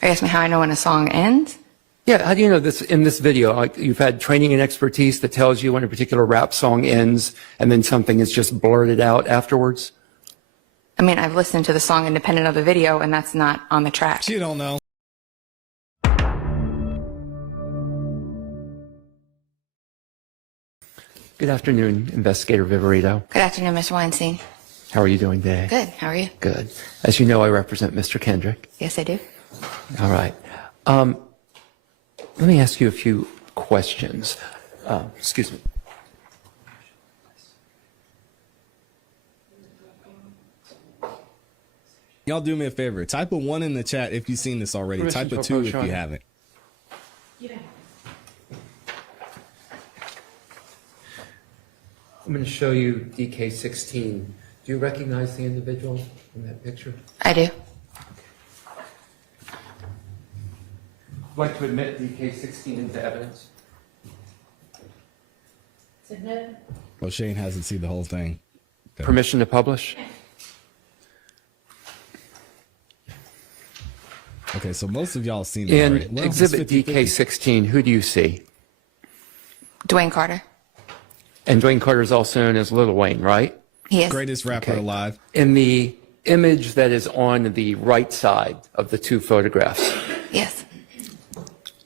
Are you asking me how I know when a song ends? Yeah, how do you know this in this video? Like, you've had training and expertise that tells you when a particular rap song ends and then something is just blurted out afterwards? I mean, I've listened to the song independent of the video, and that's not on the track. You don't know. Good afternoon, Investigator Viverito. Good afternoon, Mr. Weinstein. How are you doing today? Good. How are you? Good. As you know, I represent Mr. Kendrick. Yes, I do. All right. Let me ask you a few questions. Excuse me. Y'all do me a favor. Type a 1 in the chat if you've seen this already. Permission Type a to 2 approach if on you it. haven't. I'm going to show you DK16. Do you recognize the individual in that picture? I do. I'd like to admit DK16 into evidence. Well, Shane hasn't seen the whole thing. Okay. Permission to publish? Okay, so most of y'all have seen it In already. Well, it's Exhibit 50-50. DK16, who do you see? Dwayne Carter. And Dwayne Carter is also known as Lil Wayne, right? He is. Greatest rapper Okay. alive. In the image that is on the right side of the two photographs, Yes,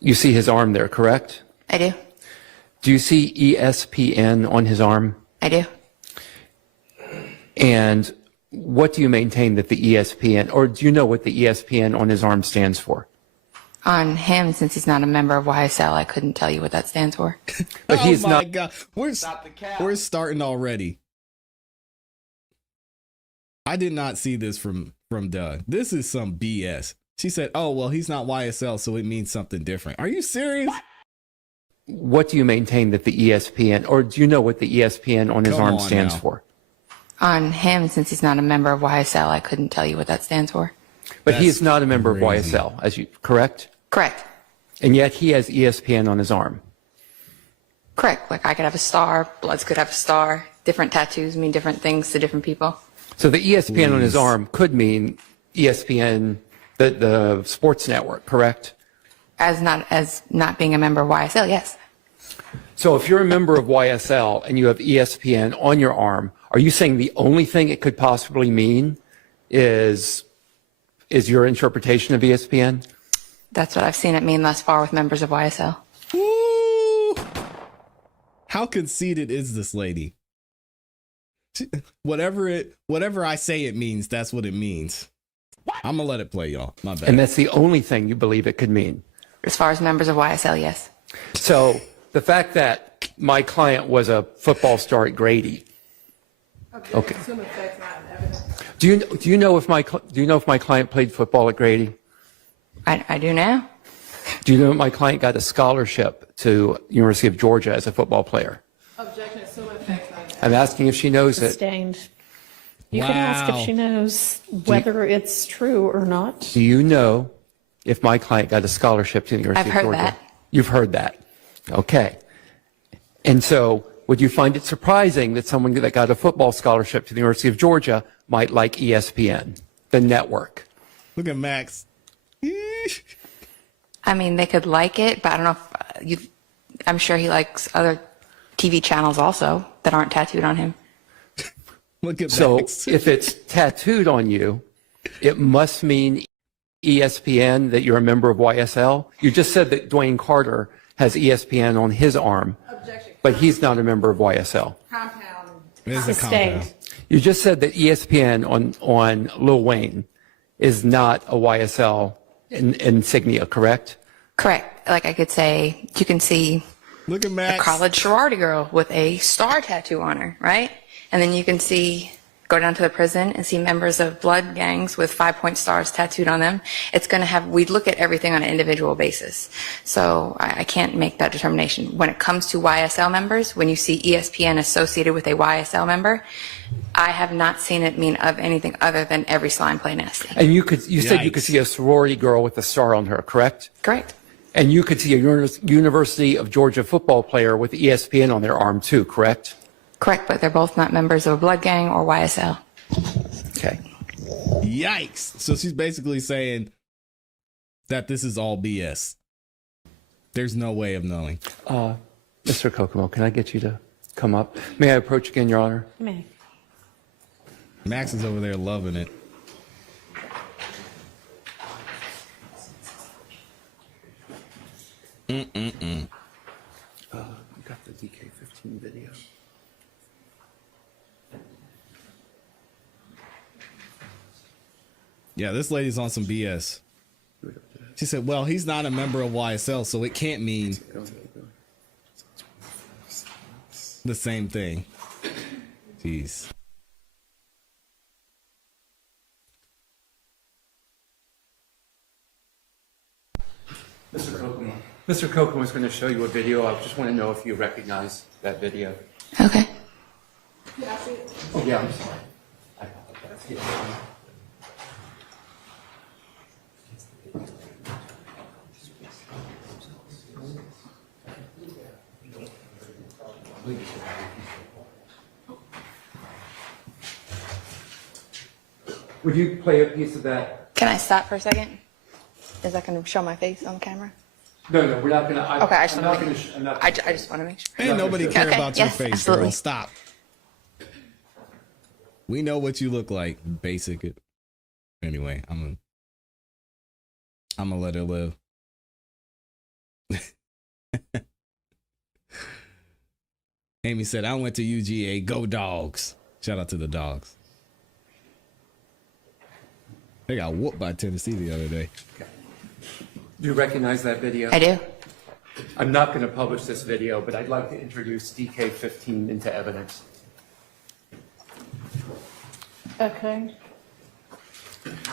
you see his arm there, correct? I do. Do you see ESPN on his arm? I do. And what do you maintain that the ESPN, or do you know what the ESPN on his arm stands for? On him, since he's not a member of YSL, I couldn't tell you what that stands for. But oh he's my not. God. We're starting already. I did not see this from Doug. This is some BS. She said, oh, well, he's not YSL, so it means something different. Are you serious? What do you maintain that the ESPN, or do you know what the ESPN on his Come arm on stands now. for? On him, since he's not a member of YSL, I couldn't tell you what that stands for. But he That's is not a member crazy. of YSL, as you correct? Correct. And yet he has ESPN on his arm. Correct. Like I could have a star, Bloods could have a star. Different tattoos mean different things to different people. So the ESPN on his Please. arm could mean ESPN, the sports network, correct? As not being a member of YSL, yes. So if you're a member of YSL and you have ESPN on your arm, are you saying the only thing it could possibly mean is your interpretation of ESPN? That's what I've seen it mean thus far with members of YSL. Woo! How conceited is this lady? Whatever I say it means, that's what it means. I'm gonna let it play, y'all. My bad. And that's the only thing you believe it could mean. As far as members of YSL, yes. So the fact that my client was a football star at Grady. Okay. Do you know if my client played football at Grady? I do now. Do you know my client got a scholarship to University of Georgia as a football player? Objection, so affects not. I'm asking if she knows it. Sustained. You can ask Wow. if she knows whether it's true or not. Do you know if my client got a scholarship to the University I've of heard Georgia? that. You've heard that. Okay. And so would you find it surprising that someone that got a football scholarship to the University of Georgia might like ESPN, the network? Look at Max. I mean, they could like it, but I don't know if I'm sure he likes other TV channels also that aren't tattooed on him. Look at So Max. if it's tattooed on you, it must mean ESPN, that you're a member of YSL. You just said that Dwayne Carter has ESPN on his arm, Objection. but he's not a member of YSL. Compound. There's a Sustained. compound. You just said that ESPN on Lil Wayne is not a YSL insignia, correct? Correct. Like I could say, you can see Look at a Max. college sorority girl with a star tattoo on her, right? And then you can go down to the prison and see members of blood gangs with 5-point stars tattooed on them. It's going to have, we look at everything on an individual basis. So I can't make that determination. When it comes to YSL members, when you see ESPN associated with a YSL member, I have not seen it mean of anything other than every slime play nasty. And you said you could Yikes. see a sorority girl with a star on her, correct? Correct. And you could see a University of Georgia football player with ESPN on their arm too, correct? Correct, but they're both not members of a blood gang or YSL. Okay. Yikes. So she's basically saying that this is all BS. There's no way of knowing. Mr. Kokomo, can I get you to come up? May I approach again, Your Honor? May. Max is over there loving it. You got the DK15 video. Yeah, this lady's on some BS. She said, well, he's not a member of YSL, so it can't mean the same thing. Jeez. Mr. Kokomo is going to show you a video. I just want to know if you recognize that video. Okay. Oh, yeah, I'm sorry. I apologize. Yeah. Would you play a piece of that? Can I stop for a second? Is that going to show my face on camera? No, we're not going to. Okay, I just I'm want not to going to. I'm not. I just want to make sure. Ain't nobody care Okay, about your yes, face, absolutely. girl. Stop. We know what you look like, basic. Anyway, I'm gonna let her live. Amy said, I went to UGA. Go Dogs. Shout out to the Dogs. They got whooped by Tennessee the other day. Do you recognize that video? I do. I'm not going to publish this video, but I'd like to introduce DK15 into evidence. Okay.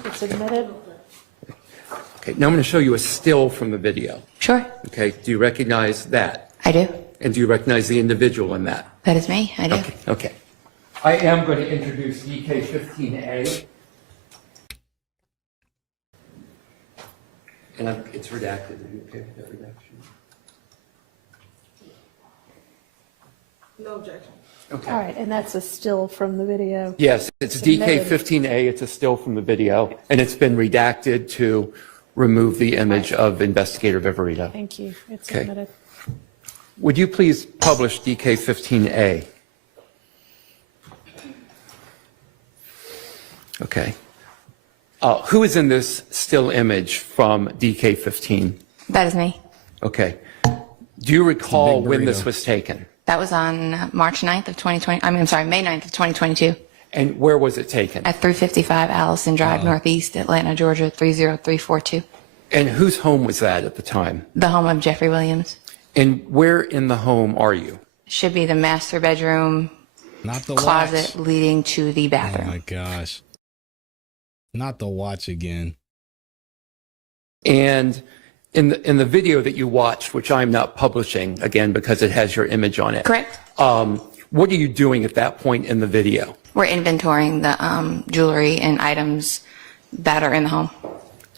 It's admitted. Okay, now I'm going to show you a still from the video. Sure. Okay, do you recognize that? I do. And do you recognize the individual in that? That is me. I do. Okay. I am going to introduce DK15A. And it's redacted. Are you okay with that redaction? No objection. Okay. All right, and that's a still from the video. Yes, it's Submitted. DK15A. It's a still from the video, and it's been redacted to remove the image of Investigator Viverito. Thank you. It's Okay. admitted. Would you please publish DK15A? Okay. Who is in this still image from DK15? That is me. Okay. Do you recall when this burrito. was taken? That was on March 9th of 2020. I'm sorry, May 9th of 2022 And where was it taken? at 355 Allison Drive, Northeast, Atlanta, Georgia, 30342. And whose home was that at the time? The home of Jeffrey Williams. And where in the home are you? Should be the master bedroom Not the closet watch. leading to the Oh bathroom. my gosh. Not the watch again. And in the video that you watched, which I'm not publishing, again, because it has your image on it. Correct. What are you doing at that point in the video? We're inventorying the jewelry and items that are in the home.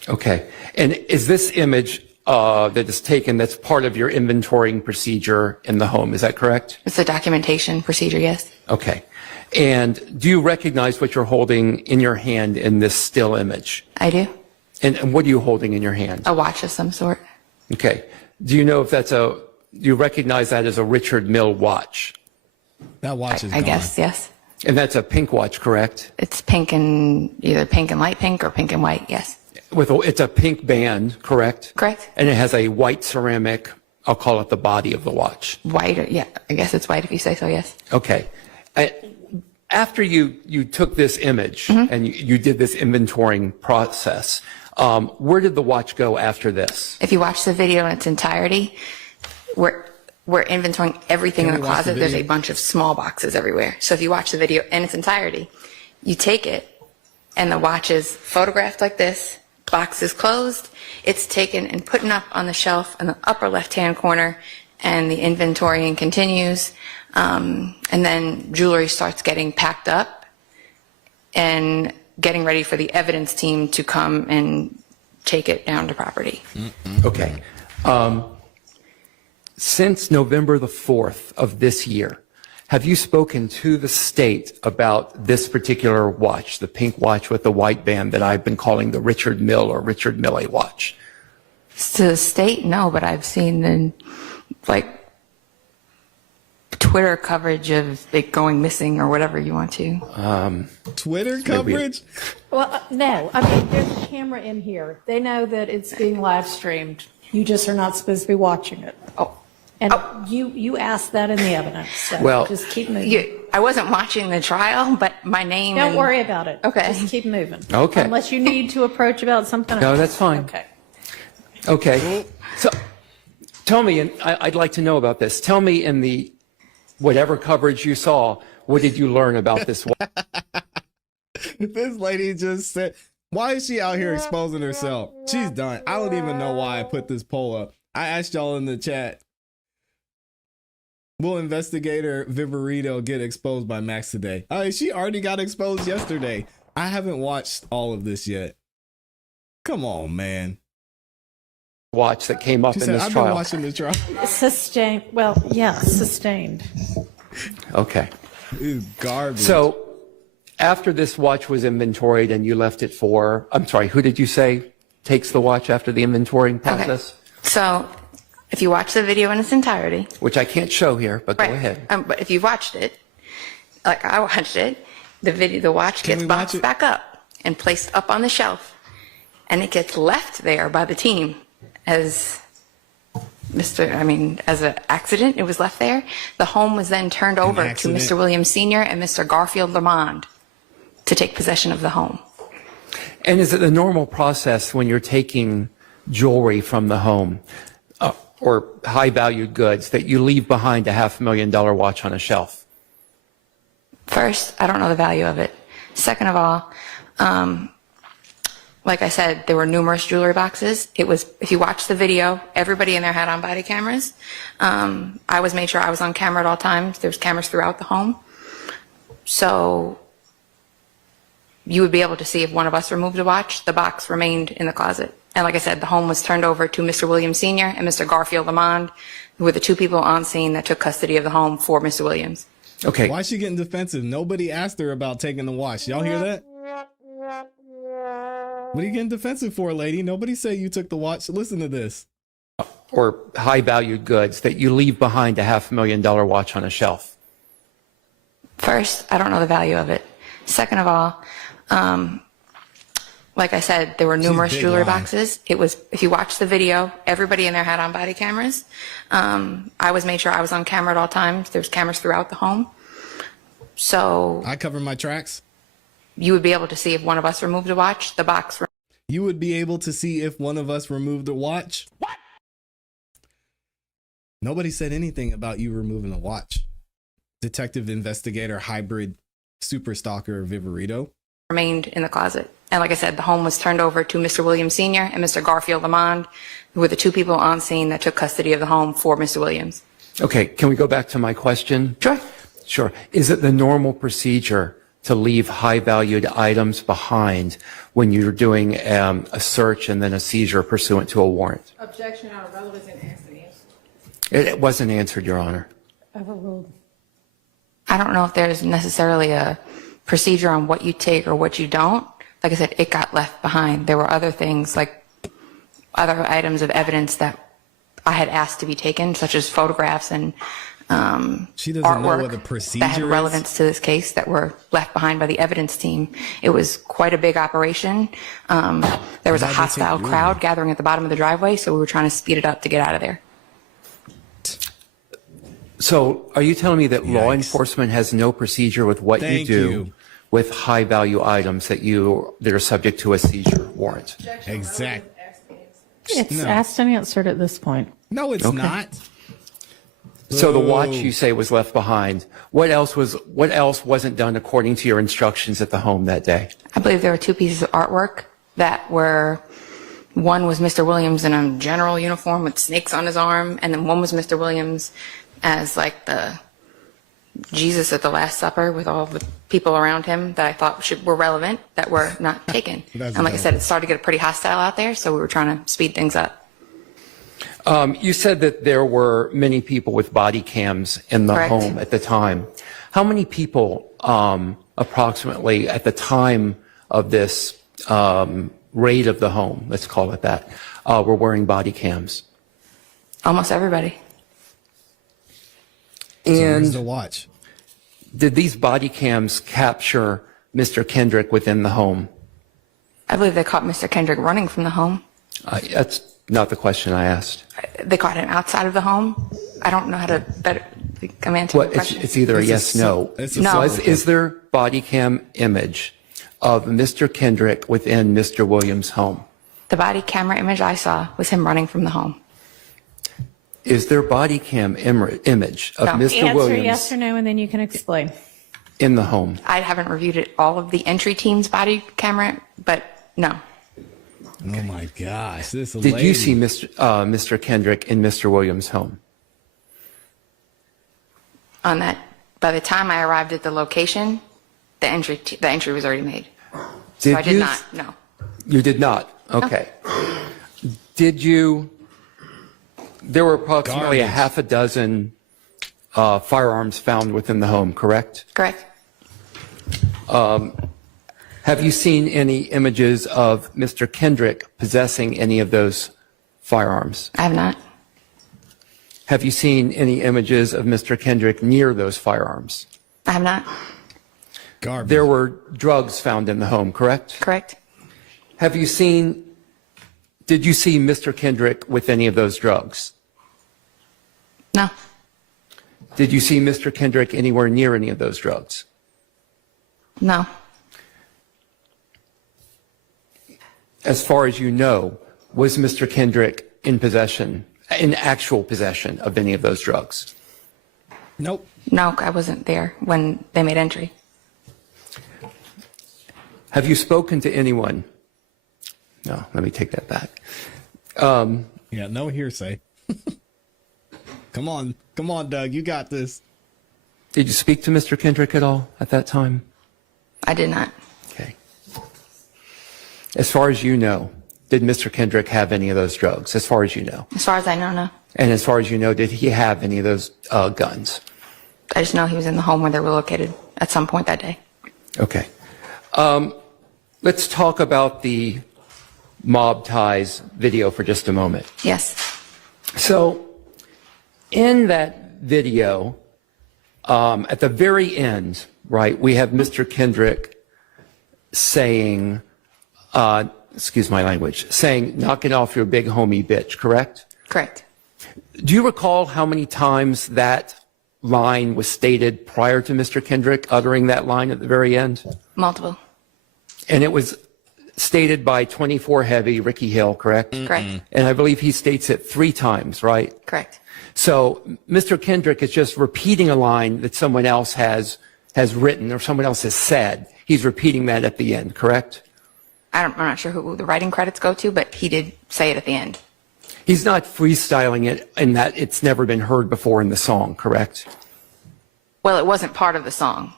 Okay. And is this image that is taken that's part of your inventorying procedure in the home? Is that correct? It's a documentation procedure, yes. Okay. And do you recognize what you're holding in your hand in this still image? I do. And what are you holding in your hand? A watch of some sort. Okay. Do you know if do you recognize that as a Richard Mille watch? That watch is I gone. guess, yes. And that's a pink watch, correct? It's pink and either pink and light pink or pink and white, yes. It's a pink band, correct? Correct. And it has a white ceramic, I'll call it the body of the watch. White, or, yeah, I guess it's white if you say so, yes. Okay. After you took this image and you did this inventorying process, where did the watch go after this? If you watch the video in its entirety, we're inventorying everything Can in the we watch the closet. There's a video? bunch of small boxes everywhere. So if you watch the video in its entirety, you take it and the watch is photographed like this, box is closed, it's taken and put up on the shelf in the upper left-hand corner, and the inventorying continues. And then jewelry starts getting packed up and getting ready for the evidence team to come and take it down to property. Okay. Since November the 4th of this year, have you spoken to the state about this particular watch, the pink watch with the white band that I've been calling the Richard Mille or Richard Mille watch? To the state, no, but I've seen the, like, Twitter coverage of it going missing or whatever you want to. Twitter coverage? Well, no, I mean, there's a camera in here. They know that it's being live streamed. You just are not supposed to be watching it. Oh, And you asked that in the evidence, so Well, just keep moving. I wasn't watching the trial, but my name. Don't worry about it. Okay. Just keep moving. Okay. Unless you need to approach about something else. No, that's fine. Okay. Okay. So tell me, and I'd like to know about this. Tell me in the whatever coverage you saw, what did you learn about this? This lady just said, why is she out here exposing herself? She's done. I don't even know why I put this poll up. I asked y'all in the chat, will Investigator Viverito get exposed by Max today? She already got exposed yesterday. I haven't watched all of this yet. Come on, man. Watch that came up She in said, this I've trial. been watching the trial. Sustained, well, yeah, sustained. Okay. It's garbage. So after this watch was inventoried and you left it for, I'm sorry, who did you say takes the watch after the inventorying process? So if you watch the video in its entirety. Which I can't show here, but go Right. ahead. But if you watched it, like I watched it, the watch Can gets we watch boxed it? back up and placed up on the shelf, and it gets left there by the team as as an accident. It was left there. The home was then turned over to accident? Mr. Williams Sr. and Mr. Garfield Lamond to take possession of the home. And is it the normal process when you're taking jewelry from the home or high valued goods that you leave behind a $500,000 watch on a shelf? First, I don't know the value of it. Second of all, like I said, there were numerous jewelry boxes. It was, if you watch the video, everybody in there had on body cameras. I made sure I was on camera at all times. There's cameras throughout the home. So you would be able to see if one of us removed a watch, the box remained in the closet. And like I said, the home was turned over to Mr. Williams Sr. and Mr. Garfield Lamond, who were the two people on scene that took custody of the home for Mr. Williams. Okay. Why is she getting defensive? Nobody asked her about taking the watch. Y'all hear that? What are you getting defensive for, lady? Nobody said you took the watch. Listen to this. Or high valued goods that you leave behind a $500,000 watch on a shelf? First, I don't know the value of it. Second of all, like I said, there were numerous big jewelry lying. boxes. It was, if you watch the video, everybody in there had on body cameras. I made sure I was on camera at all times. There's cameras throughout the home. So I cover my tracks. you would be able to see if one of us removed a watch, the box. You would be able to see if one of us removed the watch. What? Nobody said anything about you removing the watch. Detective Investigator Hybrid Super Stalker Viverito. Remained in the closet. And like I said, the home was turned over to Mr. Williams Sr. and Mr. Garfield Lamond, who were the two people on scene that took custody of the home for Mr. Williams. Okay. Can we go back to my question? Sure. Sure. Is it the normal procedure to leave high valued items behind when you're doing a search and then a seizure pursuant to a warrant? Objection out of relevance and accidents. It wasn't answered, Your Honor. Overruled. I don't know if there's necessarily a procedure on what you take or what you don't. Like I said, it got left behind. There were other things, like other items of evidence that I had asked to be taken, such as photographs and She doesn't know artwork what the procedure that had is? relevance to this case that were left behind by the evidence team. It was quite a big operation. There was a Why'd they take hostile your crowd name? gathering at the bottom of the driveway, so we were trying to speed it up to get out of there. So are you telling me that law Yikes. enforcement has no procedure with what Thank you do you. with high value items that are subject to a seizure warrant? Exact. It's No. asked and answered at this point. No, it's not. So the watch Boo. you say was left behind. What else wasn't done according to your instructions at the home that day? I believe there were two pieces of artwork that were, one was Mr. Williams in a general uniform with snakes on his arm, and then one was Mr. Williams as like the Jesus at the Last Supper with all the people around him that I thought were relevant that were not taken. That's And like I dope. said, it started to get pretty hostile out there, so we were trying to speed things up. You said that there were many people with body cams in the Correct. home at the time. How many people approximately at the time of this raid of the home, let's call it that, were wearing body cams? Almost everybody. So where's And the watch? did these body cams capture Mr. Kendrick within the home? I believe they caught Mr. Kendrick running from the home. That's not the question I asked. They caught him outside of the home. I don't know how to better come answer What, the question. it's either a It's a yes, no. it's a No. simple Is there body cam image of Mr. Kendrick within Mr. Williams' home? The body camera image I saw was him running from the home. Is there body cam image of No. Mr. Answer Williams yes or no, and then you can explain. in the home? I haven't reviewed it, all of the entry team's body camera, but no. Oh my gosh, this Did lady. you see Mr. Kendrick in Mr. Williams' home? On that, by the time I arrived at the location, the entry was already made. So I did not, no. You did not? Okay. Did you, there were approximately a Garbage. half a dozen firearms found within the home, correct? Correct? Have you seen any images of Mr. Kendrick possessing any of those firearms? I have not. Have you seen any images of Mr. Kendrick near those firearms? I have not. Garbage. There were drugs found in the home, correct? Correct? Have you seen, did you see Mr. Kendrick with any of those drugs? No. Did you see Mr. Kendrick anywhere near any of those drugs? No. As far as you know, was Mr. Kendrick in possession, in actual possession of any of those drugs? Nope. No, I wasn't there when they made entry. Have you spoken to anyone? No, let me take that back. Yeah, no hearsay. Come on, Doug, you got this. Did you speak to Mr. Kendrick at all at that time? I did not. Okay. As far as you know, did Mr. Kendrick have any of those drugs? As far as you know. As far as I know, no. And as far as you know, did he have any of those guns? I just know he was in the home where they were located at some point that day. Okay. Let's talk about the mob ties video for just a moment. Yes. So in that video, at the very end, right, we have Mr. Kendrick saying, excuse my language, saying, knock it off your big homie bitch, correct? Correct. Do you recall how many times that line was stated prior to Mr. Kendrick uttering that line at the very end? Multiple. And it was stated by 24 Heavy, Ricky Hill, correct? Correct. And I believe he states it 3 times, right? Correct. So Mr. Kendrick is just repeating a line that someone else has written or someone else has said. He's repeating that at the end, correct? I'm not sure who the writing credits go to, but he did say it at the end. He's not freestyling it in that it's never been heard before in the song, correct? Well, it wasn't part of the song.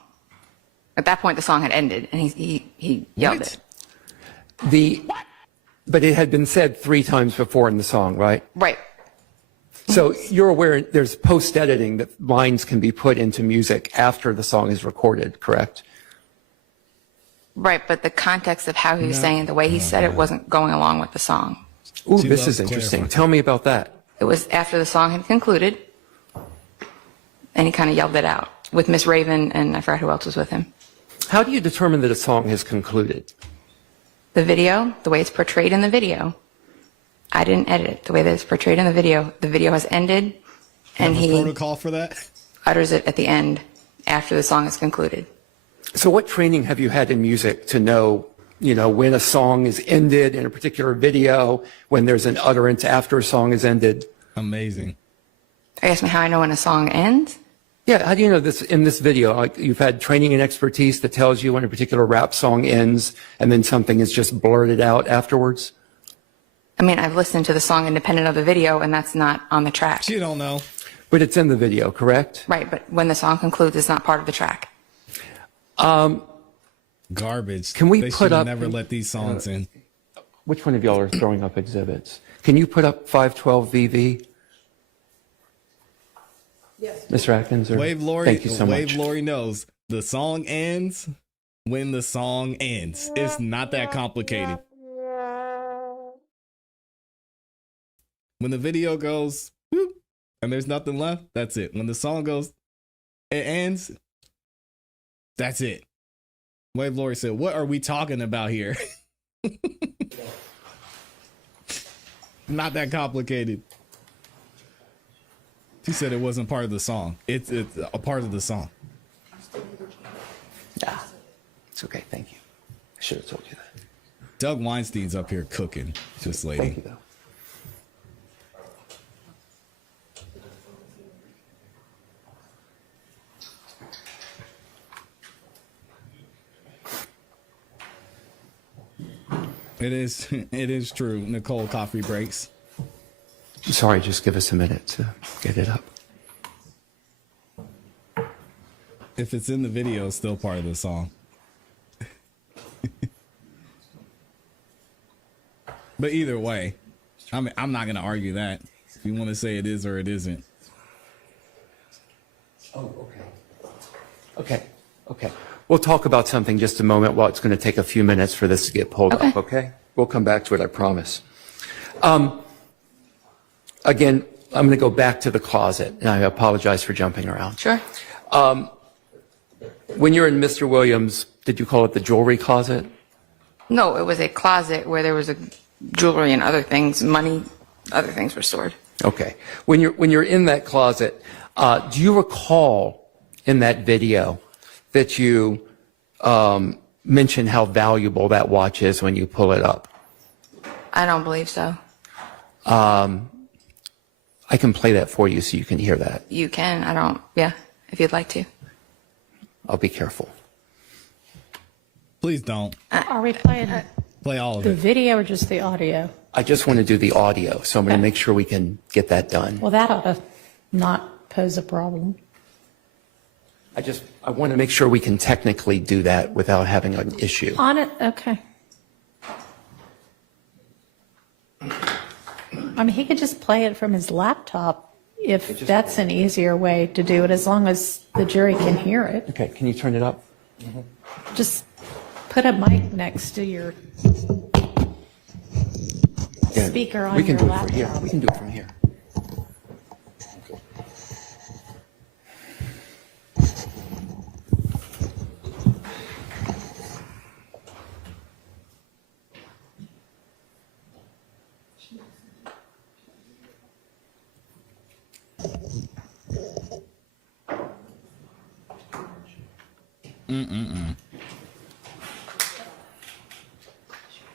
At that point, the song had ended, and he yelled What? it. But it had been said 3 times before in the song, right? Right. So you're aware there's post-editing that lines can be put into music after the song is recorded, correct? Right, but the context of how he was saying it, the way he said it, wasn't going along with the song. Ooh, She this loves is interesting. clarifying. Tell me about that. It was after the song had concluded, and he kind of yelled it out with Miss Raven, and I forgot who else was with him. How do you determine that a song has concluded? The video, the way it's portrayed in the video, I didn't edit it. The way that it's portrayed in the video has ended, and Have a he protocol for that? utters it at the end after the song is concluded. So what training have you had in music to know, when a song is ended in a particular video, when there's an utterance after a song is ended? Amazing. I guess how I know when a song ends? Yeah, how do you know this in this video? Like you've had training and expertise that tells you when a particular rap song ends and then something is just blurted out afterwards? I mean, I've listened to the song independent of the video, and that's not on the track. You don't know. But it's in the video, correct? Right, but when the song concludes, it's not part of the track. Garbage. Can we they put should've up- never let these songs in. Which one of y'all are throwing up exhibits? Can you put up 512 VV? Yes. Mr. Atkins? Wave Lori. Thank you so Wave much. Lori knows the song ends when the song ends. It's not that complicated. When the video goes, whoop, and there's nothing left, that's it. When the song goes, it ends, that's it. Wave Lori said, what are we talking about here? Not that complicated. She said it wasn't part of the song. It's a part of the song. Yeah, it's okay. Thank you. I should have told you that. Doug Weinstein's up here cooking. This lady. Thank you, though. It is true. Nicole, coffee breaks. Sorry, just give us a minute to get it up. If it's in the video, it's still part of the song. But either way, I'm not going to argue that. If you want to say it is or it isn't. Oh, okay. We'll talk about something just a moment while it's going to take a few minutes for this to get pulled up, okay? We'll come back to it, I promise. Again, I'm going to go back to the closet, and I apologize for jumping around. Sure. When you're in Mr. Williams, did you call it the jewelry closet? No, it was a closet where there was a jewelry and other things, money, other things were stored. Okay. When you're in that closet, do you recall in that video that you mentioned how valuable that watch is when you pull it up? I don't believe so. I can play that for you so you can hear that. You can. Yeah, if you'd like to. I'll be careful. Please don't. Are we playing Play all of the it. video or just the audio? I just want to do the audio, so I'm going to make sure we can get that done. Well, that ought to not pose a problem. I want to make sure we can technically do that without having an issue. On it, okay. I mean, he could just play it from his laptop if that's an easier way to do it, as long as the jury can hear it. Okay, can you turn it up? Just put a mic next to your Yeah, speaker on we can your do it from here. laptop. We can do it from here.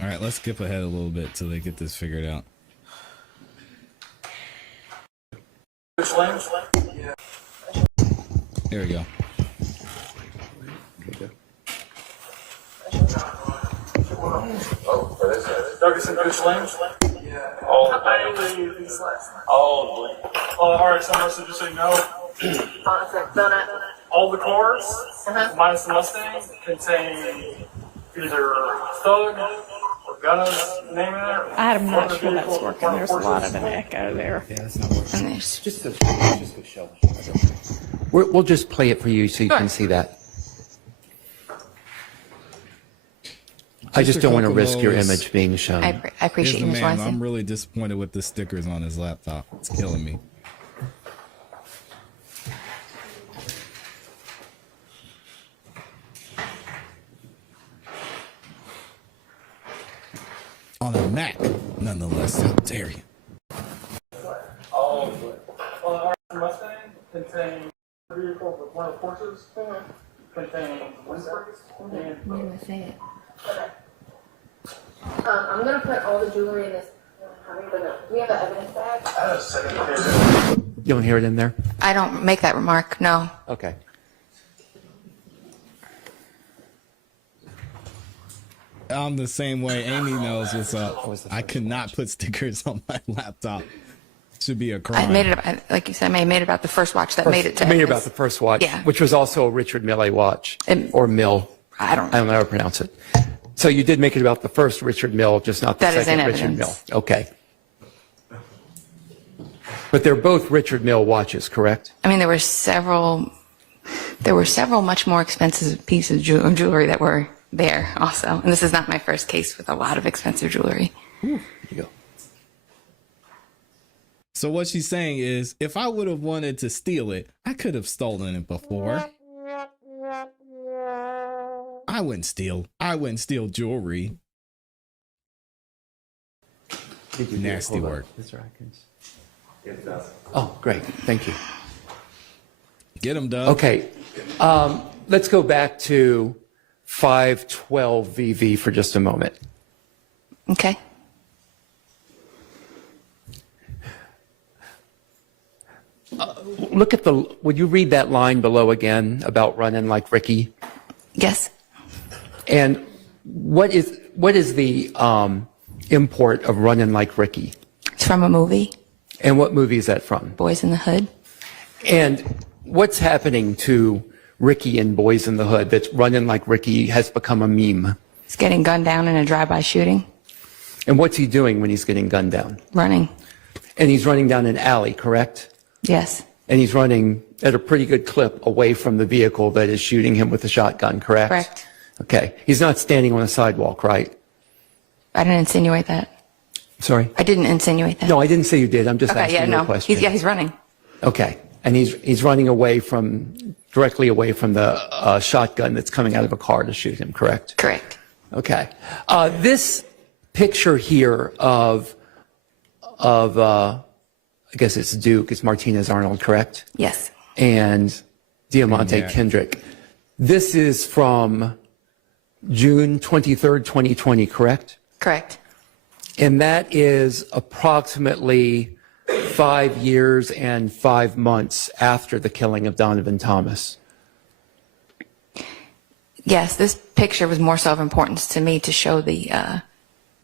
All right, let's skip ahead a little bit till they get this figured out. Here we go. Ferguson Coach Lanes? Yeah. All right, so much to just say no. All the cars, minus the Mustang, contain either thug or guns, name in there. I'm not sure that's working. There's a lot of an echo there. Yeah, that's not working. And there's Just a show. We'll just play it for you so you can see that. I just don't want to risk your image being shown. I appreciate Here's you, the Ms. man. Weinstein. I'm really disappointed with the stickers on his laptop. It's killing me. On a Mac, nonetheless. How dare you? All the Mustang contain vehicle with one of the horses, contain windscreens, and I'm gonna put all the jewelry in this. Do we have an evidence bag? You don't hear it in there? I don't make that remark, no. Okay. I'm the same way. Amy knows what's up. I could not put stickers on my laptop. Should be a I crime. made it, like you said, I made it about the first watch that made it to Made evidence. about the first watch, Yeah. which was also a Richard Mille watch, or Mill. I don't I don't know how to pronounce it. So you did make it about the first Richard Mille, just not the That is in second Richard Mille. evidence. Okay. But they're both Richard Mille watches, correct? I mean, there were several much more expensive pieces of jewelry that were there also. And this is not my first case with a lot of expensive jewelry. Here you go. So what she's saying is, if I would have wanted to steal it, I could have stolen it before. I wouldn't steal jewelry. Nasty work. Mr. Atkins. Oh, great. Thank you. Get him, Doug. Okay. Let's go back to 512 VV for just a moment. Okay. Look at would you read that line below again about running like Ricky? Yes. And what is the import of running like Ricky? It's from a movie, And what movie is that from? Boys in the Hood. And what's happening to Ricky in Boys in the Hood that's running like Ricky has become a meme? He's getting gunned down in a drive-by shooting, And what's he doing when he's getting gunned down? running. And he's running down an alley, correct? Yes. And he's running at a pretty good clip away from the vehicle that is shooting him with a shotgun, correct? Correct. Okay. He's not standing on a sidewalk, right? I didn't insinuate that. Sorry? I didn't insinuate that. No, I didn't say you did. I'm just Okay, asking yeah, you no. a question. He's running. Okay. And he's running directly away from the shotgun that's coming out of a car to shoot him, correct? Correct. Okay. This picture here of I guess it's Duke, it's Martinez Arnold, correct? Yes. And Diamante Yeah. Kendrick. This is from June 23rd, 2020, correct? Correct. And that is approximately 5 years and 5 months after the killing of Donovan Thomas. Yes, this picture was more so of importance to me to show the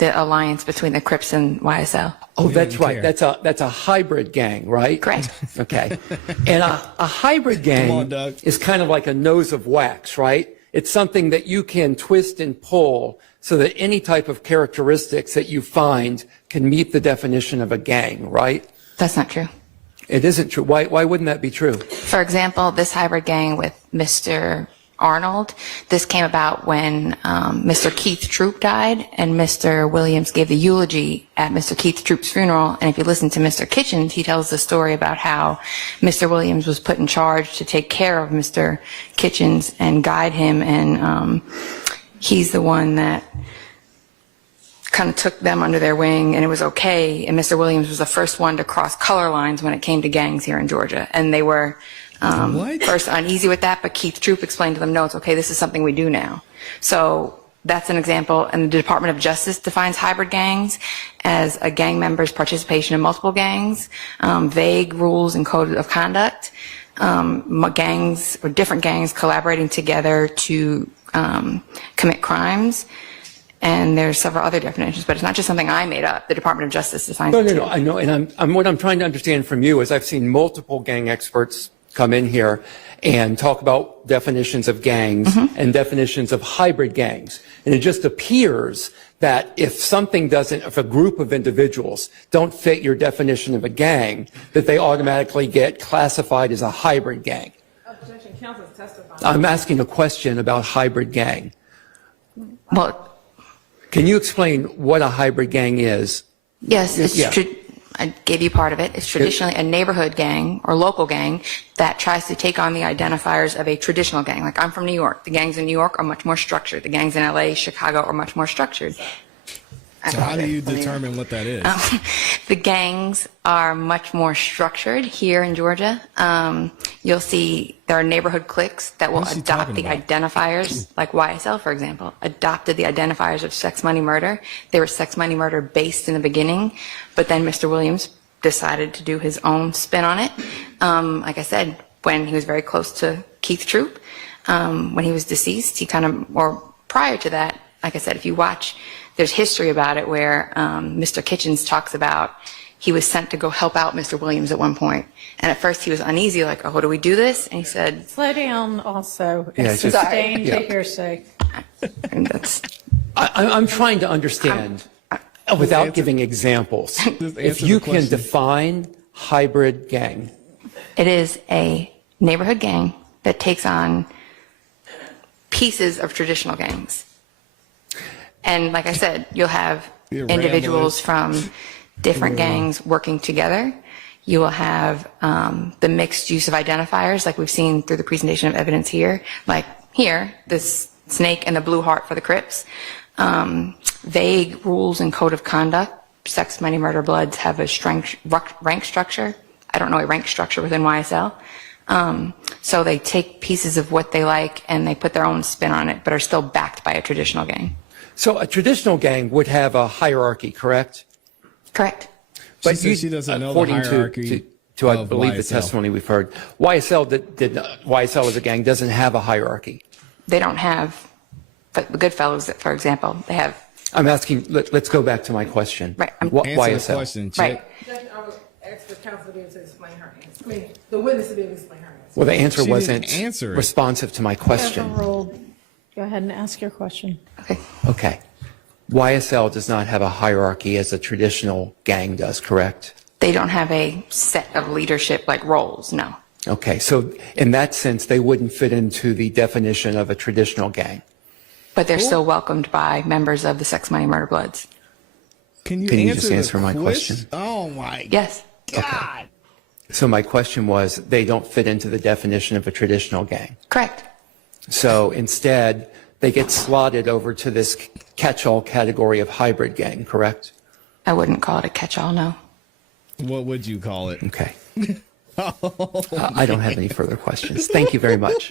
alliance between the Crips and YSL. Oh, We that's didn't right. care. That's a hybrid gang, right? Correct. Okay. And a hybrid gang on, Doug. is kind of like a nose of wax, right? It's something that you can twist and pull so that any type of characteristics that you find can meet the definition of a gang, right? That's not true. It isn't true. Why wouldn't that be true? For example, this hybrid gang with Mr. Arnold, this came about when Mr. Keith Troop died, and Mr. Williams gave the eulogy at Mr. Keith Troop's funeral. And if you listen to Mr. Kitchens, he tells the story about how Mr. Williams was put in charge to take care of Mr. Kitchens and guide him, and he's the one that kind of took them under their wing, and it was okay. And Mr. Williams was the first one to cross color lines when it came to gangs here in Georgia, and they were What? first uneasy with that, but Keith Troop explained to them, no, it's okay, this is something we do now. So that's an example. And the Department of Justice defines hybrid gangs as a gang member's participation in multiple gangs, vague rules and code of conduct, gangs or different gangs collaborating together to commit crimes. And there's several other definitions, but it's not just something I made up. The Department of Justice defines it too. No, I know. And what I'm trying to understand from you is I've seen multiple gang experts come in here and talk about definitions of gangs and definitions of hybrid gangs. And it just appears that if a group of individuals don't fit your definition of a gang, that they automatically get classified as a hybrid gang. Objection, counsel is testifying. I'm asking a question about hybrid gang. Well, Can you explain what a hybrid gang is? yes, it's Yeah. I gave you part of it. It's traditionally a neighborhood gang or local gang that tries to take on the identifiers of a traditional gang. Like, I'm from New York. The gangs in New York are much more structured. The gangs in LA, Chicago are much more structured. So how do you determine what that is? The gangs are much more structured here in Georgia. You'll see there are neighborhood cliques that will What's she adopt talking the about? identifiers, like YSL, for example, adopted the identifiers of sex, money, murder. They were sex, money, murder based in the beginning, but then Mr. Williams decided to do his own spin on it. Like I said, when he was very close to Keith Troop, when he was deceased, or prior to that, like I said, if you watch, there's history about it where Mr. Kitchens talks about he was sent to go help out Mr. Williams at one point. And at first he was uneasy, like, oh, do we do this? And he said, Slow down also. Yeah, It's it's just- sustained yeah. to hearsay. and that's, I'm trying to understand, without giving examples, if answer you the can question. define hybrid gang. it is a neighborhood gang that takes on pieces of traditional gangs. And like I said, you'll have You're individuals rambling. from different gangs working together. You will have the mixed use of identifiers, like we've seen through the presentation of evidence here, like here, this snake and the blue heart for the Crips. Vague rules and code of conduct. Sex, money, murder, bloods have a rank structure. I don't know a rank structure within YSL. So they take pieces of what they like and they put their own spin on it, but are still backed by a traditional gang. So a traditional gang would have a hierarchy, correct? Correct. But she doesn't know the according hierarchy to I of believe the YSL. testimony we've heard, YSL as a gang doesn't have a hierarchy. They don't have, but the Goodfellows, for example, they have. I'm asking, let's go back to my question. Right. Answer the question, chick. Right. Judge, I would ask the counsel to be able to explain her answer. I mean, the witness to be able to explain her answer. Well, the answer She wasn't didn't answer it. responsive to my question. Overruled. Go ahead and ask your question. Okay. Okay. YSL does not have a hierarchy as a traditional gang does, correct? They don't have a set of leadership like roles, no. Okay, so in that sense, they wouldn't fit into the definition of a traditional gang. But they're still welcomed by members of the Sex, Money, Murder, Bloods. Can you just the answer my question? Oh my Yes. God. So my question was, they don't fit into the definition of a traditional gang. Correct. So instead, they get slotted over to this catch-all category of hybrid gang, correct? I wouldn't call it a catch-all, no. What would you call it? Okay. I don't have any further questions. Thank you very much.